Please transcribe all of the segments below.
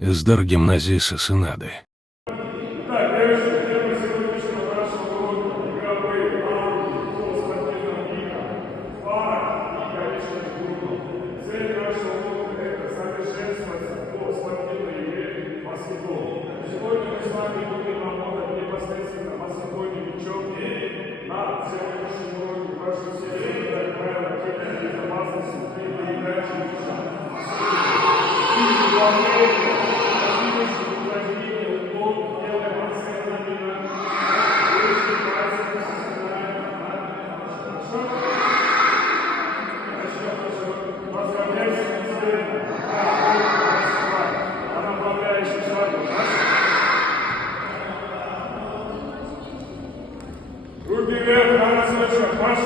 Издор гимназии Сосынады. Сегодня мы с вами будем работать непосредственно баскетбольный мячом на сегодняшнем уроке. Прошу всех соблюдать правила техники безопасности при передаче мяча. И управление, активности, упражнения, уклон, делаем акцент именно выше пальцев, сосудаем. Хорошо? Хорошо. Поздравляйте с успехом. А направляющий шаг у нас. Руки вверх, надо слышать. Марш.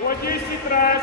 По 10 раз.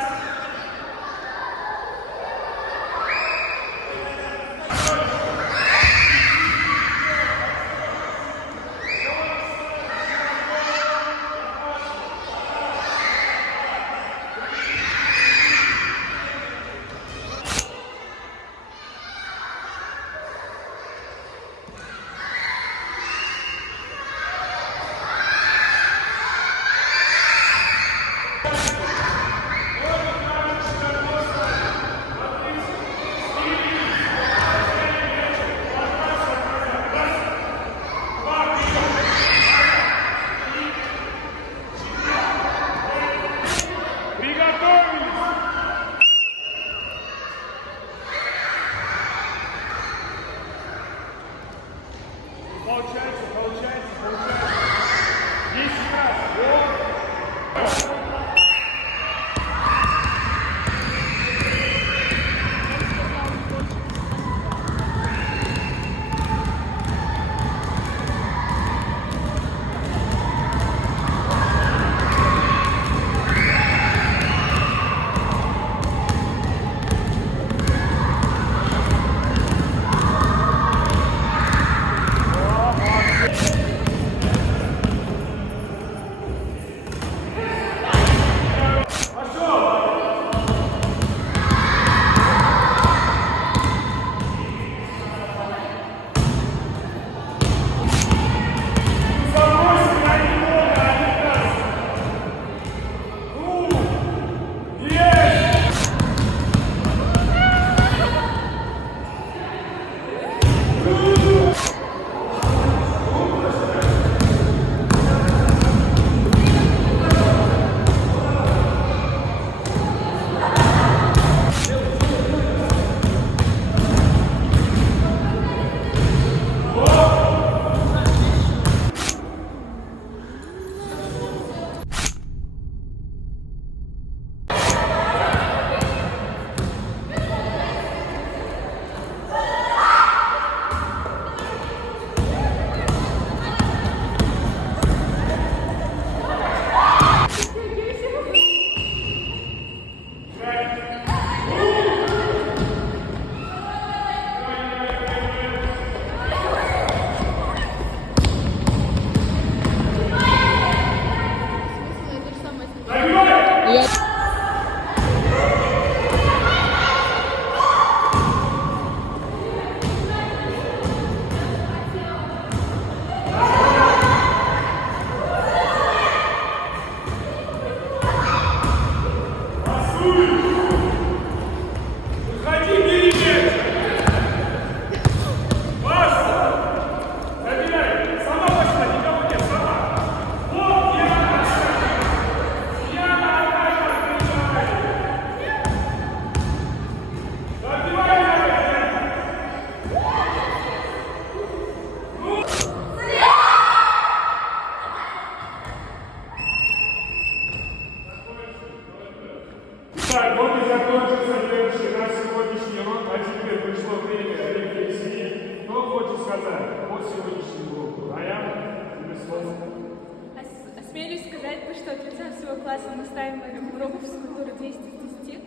класса мы ставим этому уроку физкультуры 200 из 10.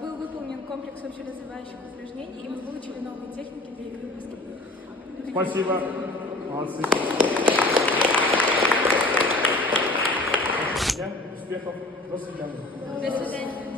Был выполнен комплекс общеразвивающих упражнений, и мы выучили новые техники для игры в баскетбол. Спасибо. Молодцы. Успехов. До свидания. До свидания.